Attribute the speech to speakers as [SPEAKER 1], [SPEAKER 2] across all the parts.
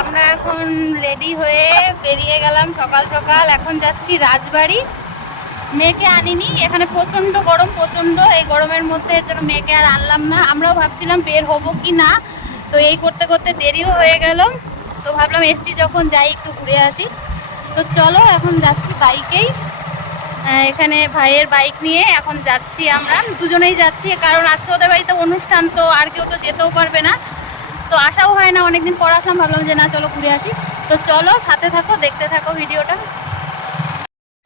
[SPEAKER 1] আমরা এখন রেডি হয়ে বেরিয়ে গেলাম সকাল সকাল। এখন যাচ্ছি রাজবাড়ি। মেয়েকে আনিনি। এখানে প্রচণ্ড গরম প্রচণ্ড এই গরমের মধ্যে এর জন্য মেয়েকে আর আনলাম না। আমরাও ভাবছিলাম বের হব কি না। তো এই করতে করতে দেরিও হয়ে গেল। তো ভাবলাম এসছি যখন যাই, একটু ঘুরে আসি। তো চলো, এখন যাচ্ছি বাইকেই। এখানে ভাইয়ের বাইক নিয়ে এখন যাচ্ছি আমরা। দুজনেই যাচ্ছি, কারণ আজকে ওদের বাড়িতে অনুষ্ঠান, তো আর কেউ তো যেতেও পারবে না। তো আশাও হয় না, অনেকদিন পর আসলাম, ভাবলাম যে না, চলো ঘুরে আসি। তো চলো, সাথে থাকো, দেখতে থাকো ভিডিওটা।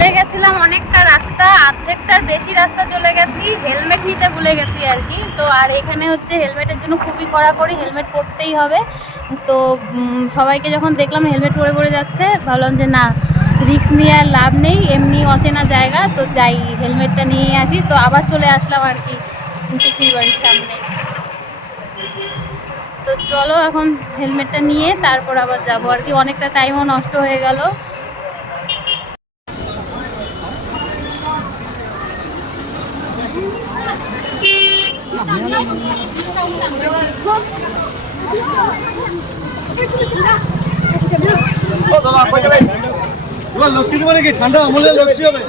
[SPEAKER 1] চলে গেছিলাম অনেকটা রাস্তা অর্ধেকটার বেশি রাস্তা চলে গেছি, হেলমেট নিতে ভুলে গেছি আর কি। তো আর এখানে হচ্ছে হেলমেটের জন্য খুবই কড়াকড়ি, হেলমেট পরতেই হবে। তো সবাইকে যখন দেখলাম হেলমেট পরে পরে যাচ্ছে, ভাবলাম যে না, রিস্ক নিয়ে আর লাভ নেই, এমনি অচেনা জায়গা, তো যাই, হেলমেটটা নিয়ে আসি। তো আবার চলে আসলাম আর কি পিসির বাড়ির সামনে। তো চলো এখন হেলমেটটা নিয়ে তারপর আবার যাব আর কি। অনেকটা টাইমও নষ্ট হয়ে গেল।
[SPEAKER 2] লস্যি দেবো নাকি ঠান্ডা আমলের লস্যি হবে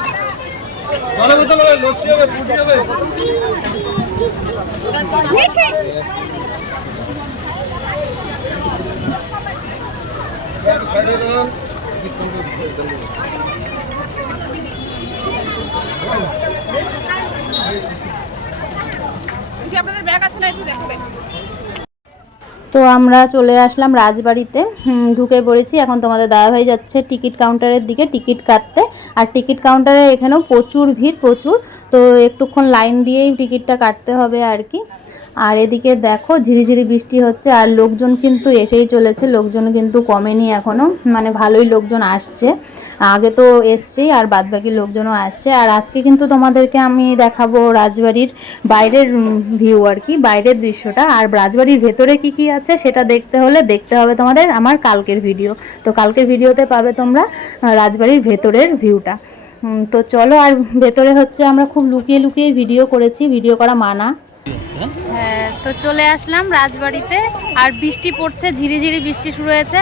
[SPEAKER 2] ভালো কথা হবে লস্যি হবে ফুটি হবে
[SPEAKER 1] তো আমরা চলে আসলাম রাজবাড়িতে। ঢুকে পড়েছি। এখন তোমাদের দাদাভাই যাচ্ছে টিকিট কাউন্টারের দিকে, টিকিট কাটতে। আর টিকিট কাউন্টারে এখানেও প্রচুর ভিড়, প্রচুর। তো একটুক্ষণ লাইন দিয়েই টিকিটটা কাটতে হবে আর কি। আর এদিকে দেখো ঝিরিঝিরি বৃষ্টি হচ্ছে আর লোকজন কিন্তু এসেই চলেছে লোকজন কিন্তু কমেনি এখনও মানে ভালোই লোকজন আসছে। আগে তো এসছেই আর বাদবাকি লোকজনও আসছে। আর আজকে কিন্তু তোমাদেরকে আমি দেখাবো রাজবাড়ির বাইরের ভিউ আর কি বাইরের দৃশ্যটা। আর রাজবাড়ির ভেতরে কি কি আছে সেটা দেখতে হলে দেখতে হবে তোমাদের আমার কালকের ভিডিও তো কালকের ভিডিওতে পাবে তোমরা রাজবাড়ির ভেতরের ভিউটা তো চলো আর ভেতরে হচ্ছে আমরা খুব লুকিয়ে লুকিয়ে ভিডিও করেছি। ভিডিও করা মানা। হ্যাঁ তো চলে আসলাম রাজবাড়িতে আর বৃষ্টি পড়ছে ঝিরিঝিরি বৃষ্টি শুরু হয়েছে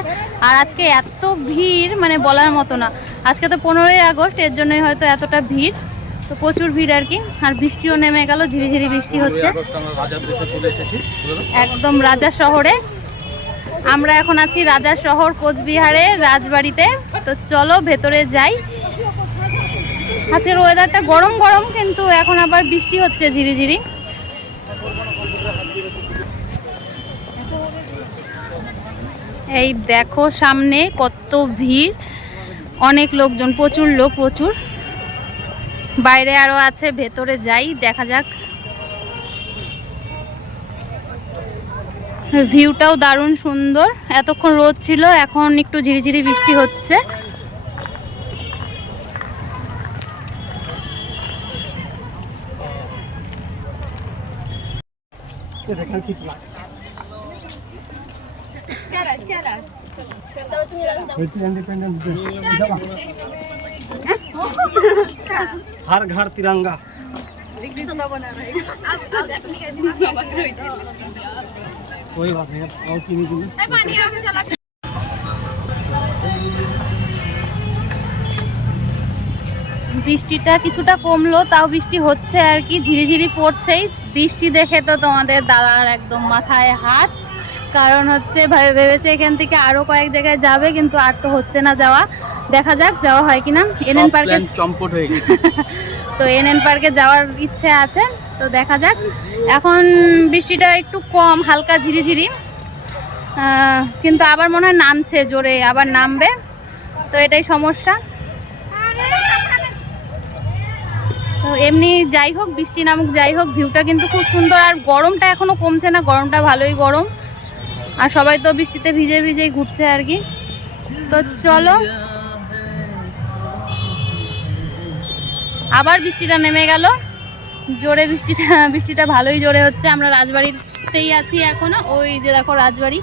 [SPEAKER 1] আর আজকে এত ভিড় মানে বলার মতো না। আজকে তো পনেরোই আগস্ট এর জন্যই হয়তো এতটা ভিড় তো প্রচুর ভিড় আর কি আর বৃষ্টিও নেমে গেল ঝিরিঝিরি বৃষ্টি হচ্ছে। একদম রাজা শহরে। আমরা এখন আছি রাজা শহর কোচবিহারে রাজবাড়িতে। তো চলো ভেতরে যাই। আজকের ওয়েদারটা গরম গরম কিন্তু এখন আবার বৃষ্টি হচ্ছে ঝিরিঝিরি। এই দেখো সামনে কত ভিড়। অনেক লোকজন, প্রচুর লোক, প্রচুর। বাইরে আরও আছে, ভেতরে যাই, দেখা যাক। ভিউটাও দারুণ সুন্দর। এতক্ষণ রোদ ছিল, এখন একটু ঝিরিঝিরি বৃষ্টি হচ্ছে।
[SPEAKER 2] हर घर तिरंगा कोई बात नहीं अब और पीने के लिए
[SPEAKER 1] বৃষ্টিটা কিছুটা কমলো তাও বৃষ্টি হচ্ছে আর কি ঝিরিঝিরি পড়ছেই বৃষ্টি দেখে তো তোমাদের দাদার একদম মাথায় হাত কারণ হচ্ছে ভেবে ভেবেছে এখান থেকে আরও কয়েক জায়গায় যাবে কিন্তু আর তো হচ্ছে না যাওয়া। দেখা যাক যাওয়া হয় কিনা। এনএন পার্কে
[SPEAKER 2] চম্পট হয়ে গেছে।
[SPEAKER 1] তো এনএন পার্কে যাওয়ার ইচ্ছে আছে তো দেখা যাক। এখন বৃষ্টিটা একটু কম হালকা ঝিরিঝিরি। কিন্তু আবার মনে হয় নামছে জোরে আবার নামবে। তো এটাই সমস্যা। তো এমনি যাই হোক বৃষ্টি নামুক যাই হোক ভিউটা কিন্তু খুব সুন্দর। আর গরমটা এখনও কমছে না গরমটা ভালোই গরম। আর সবাই তো বৃষ্টিতে ভিজে ভিজেই ঘুরছে আর কি। তো চলো। আবার বৃষ্টিটা নেমে গেল। জোরে বৃষ্টিটা বৃষ্টিটা ভালোই জোরে হচ্ছে। আমরা রাজবাড়িতেই আছি এখনও। ওই যে দেখো রাজবাড়ি।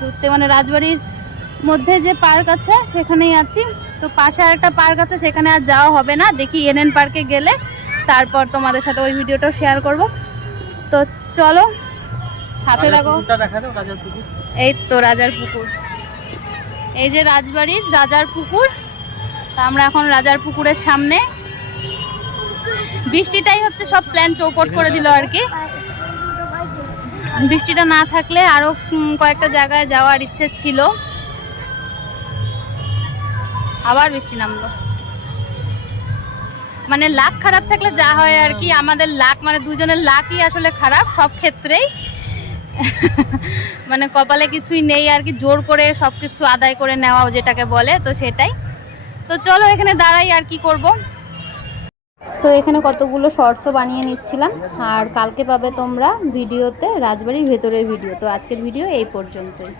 [SPEAKER 1] দূরতে মানে রাজবাড়ির মধ্যে যে পার্ক আছে, সেখানেই আছি। তো পাশে একটা পার্ক আছে, সেখানে আর যাওয়া হবে না। দেখি এনএন পার্কে গেলে। তারপর তোমাদের সাথে ওই ভিডিওটাও শেয়ার করব। তো চলো। সাথে থাকো এই তো রাজার পুকুর। এই যে রাজবাড়ির রাজার পুকুর। তা আমরা এখন রাজার পুকুরের সামনে। বৃষ্টিটাই হচ্ছে সব প্ল্যান চৌপট করে দিল আর কি। বৃষ্টিটা না থাকলে আরও কয়েকটা জায়গায় যাওয়ার ইচ্ছে ছিল। আবার বৃষ্টি নামলো। মানে লাক খারাপ থাকলে যা হয় আর কি আমাদের লাক মানে দুজনের লাকই আসলে খারাপ সব ক্ষেত্রেই। মানে কপালে কিছুই নেই আর কি, জোর করে সব কিছু আদায় করে নেওয়া যেটাকে বলে, তো সেটাই। তো চলো এখানে দাঁড়াই আর কি করব। তো এখানে কতগুলো শর্টসও বানিয়ে নিচ্ছিলাম, আর কালকে পাবে তোমরা ভিডিওতে রাজবাড়ির ভেতরের ভিডিও তো আজকের ভিডিও এই পর্যন্তই।